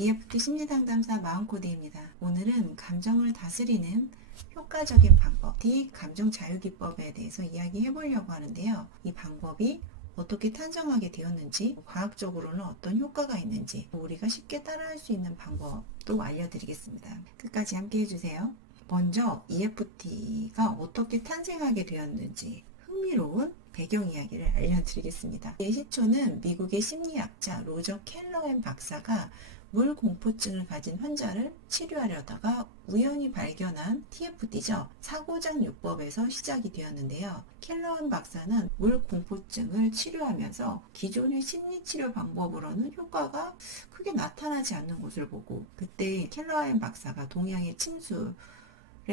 EFT 심리상담사 마음코드입니다. 오늘은 감정을 다스리는 효과적인 방법, 감정 자유기법에 대해서 이야기해 보려고 하는데요. 이 방법이 어떻게 탄생하게 되었는지, 과학적으로는 어떤 효과가 있는지, 우리가 쉽게 따라할 수 있는 방법도 알려드리겠습니다. 끝까지 함께 해주세요. 먼저 EFT가 어떻게 탄생하게 되었는지 흥미로운 배경 이야기를 알려드리겠습니다. 이 시초는 미국의 심리학자 로저 켈러햄 박사가 물공포증을 가진 환자를 치료하려다가 우연히 발견한 TFT죠. 사고장요법에서 시작이 되었는데요. 켈러햄 박사는 물공포증을 치료하면서 기존의 심리치료 방법으로는 효과가 크게 나타나지 않는 것을 보고, 그때 켈러햄 박사가 동양의 침수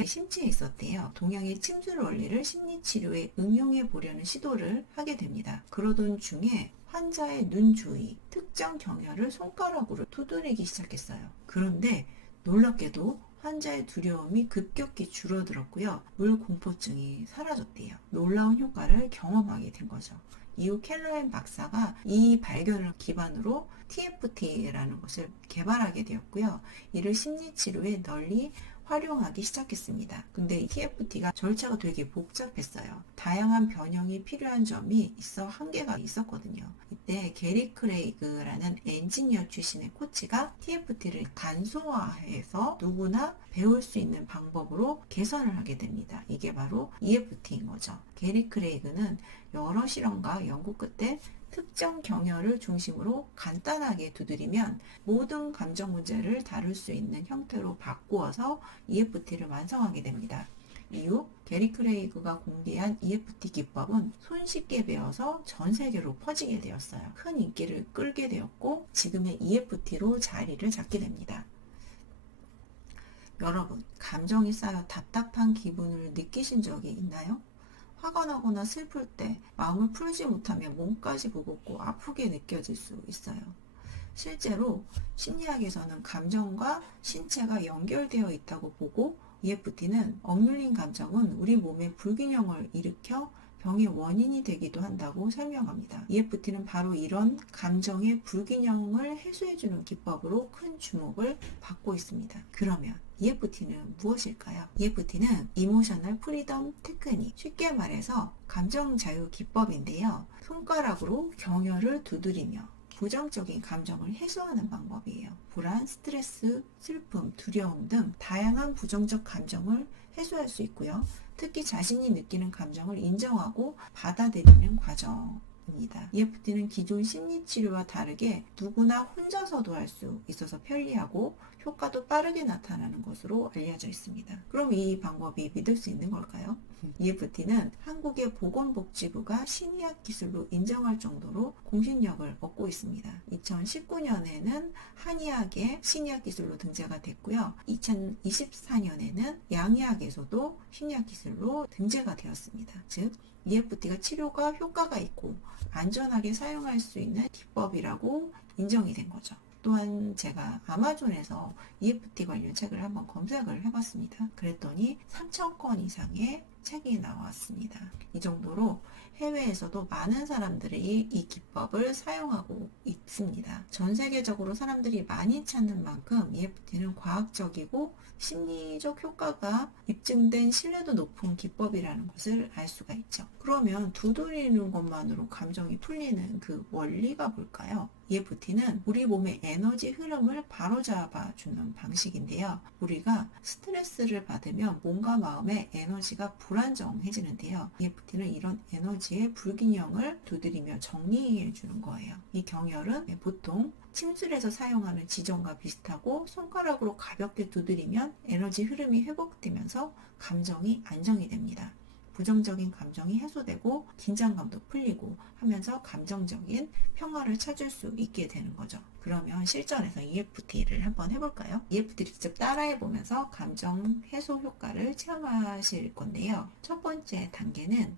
심취해 있었대요. 동양의 침술 원리를 심리치료에 응용해 보려는 시도를 하게 됩니다. 그러던 중에 환자의 눈 주위, 특정 경혈을 손가락으로 두드리기 시작했어요. 그런데 놀랍게도 환자의 두려움이 급격히 줄어들었고요. 물공포증이 사라졌대요. 놀라운 효과를 경험하게 된 거죠. 이후 켈러햄 박사가 이 발견을 기반으로 TFT라는 것을 개발하게 되었고요. 이를 심리치료에 널리 활용하기 시작했습니다. 근데 이 TFT가 절차가 되게 복잡했어요. 다양한 변형이 필요한 점이 있어 한계가 있었거든요. 이때 게리 크레이그라는 엔지니어 출신의 코치가 TFT를 간소화해서 누구나 배울 수 있는 방법으로 개선을 하게 됩니다. 이게 바로 EFT인 거죠. 게리 크레이그는 여러 실험과 연구 끝에 특정 경혈을 중심으로 간단하게 두드리면 모든 감정 문제를 다룰 수 있는 형태로 바꾸어서 EFT를 완성하게 됩니다. 이후 게리 크레이그가 공개한 EFT 기법은 손쉽게 배워서 전 세계로 퍼지게 되었어요. 큰 인기를 끌게 되었고 지금의 EFT로 자리를 잡게 됩니다. 여러분, 감정이 쌓여 답답한 기분을 느끼신 적이 있나요? 화가 나거나 슬플 때 마음을 풀지 못하면 몸까지 무겁고 아프게 느껴질 수 있어요. 실제로 심리학에서는 감정과 신체가 연결되어 있다고 보고, EFT는 억눌린 감정은 우리 몸의 불균형을 일으켜 병의 원인이 되기도 한다고 설명합니다. EFT는 바로 이런 감정의 불균형을 해소해주는 기법으로 큰 주목을 받고 있습니다. 그러면 EFT는 무엇일까요? EFT는 이모셔널 프리덤 테크닉, 쉽게 말해서 감정 자유 기법인데요. 손가락으로 경혈을 두드리며 부정적인 감정을 해소하는 방법이에요. 불안, 스트레스, 슬픔, 두려움 등 다양한 부정적 감정을 해소할 수 있고요. 특히 자신이 느끼는 감정을 인정하고 받아들이는 과정입니다. EFT는 기존 심리치료와 다르게 누구나 혼자서도 할 수 있어서 편리하고 효과도 빠르게 나타나는 것으로 알려져 있습니다. 그럼 이 방법이 믿을 수 있는 걸까요? EFT는 한국의 보건복지부가 신의학 기술로 인정할 정도로 공신력을 얻고 있습니다. 2019년에는 한의학의 신의학 기술로 등재가 됐고요. 2024년에는 양의학에서도 신의학 기술로 등재가 되었습니다. 즉, EFT가 치료가 효과가 있고 안전하게 사용할 수 있는 기법이라고 인정이 된 거죠. 또한 제가 아마존에서 EFT 관련 책을 한번 검색을 해봤습니다. 그랬더니 3,000권 이상의 책이 나왔습니다. 이 정도로 해외에서도 많은 사람들이 이 기법을 사용하고 있습니다. 전 세계적으로 사람들이 많이 찾는 만큼 EFT는 과학적이고 심리적 효과가 입증된 신뢰도 높은 기법이라는 것을 알 수가 있죠. 그러면 두드리는 것만으로 감정이 풀리는 그 원리가 뭘까요? EFT는 우리 몸의 에너지 흐름을 바로잡아 주는 방식인데요. 우리가 스트레스를 받으면 몸과 마음의 에너지가 불안정해지는데요. EFT는 이런 에너지의 불균형을 두드리며 정리해 주는 거예요. 이 경혈은 보통 침술에서 사용하는 지점과 비슷하고 손가락으로 가볍게 두드리면 에너지 흐름이 회복되면서 감정이 안정이 됩니다. 부정적인 감정이 해소되고 긴장감도 풀리고 하면서 감정적인 평화를 찾을 수 있게 되는 거죠. 그러면 실전에서 EFT를 한번 해볼까요? EFT를 직접 따라해보면서 감정 해소 효과를 체험하실 건데요. 첫 번째 단계는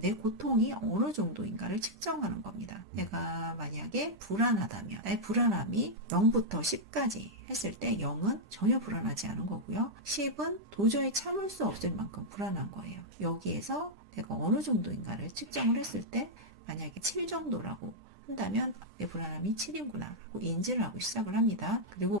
내 고통이 어느 정도인가를 측정하는 겁니다. 내가 만약에 불안하다면 나의 불안함이 0부터 10까지 했을 때 0은 전혀 불안하지 않은 거고요. 10은 도저히 참을 수 없을 만큼 불안한 거예요. 여기에서 내가 어느 정도인가를 측정을 했을 때 만약에 7 정도라고 한다면 내 불안함이 7이구나 하고 인지를 하고 시작을 합니다. 그리고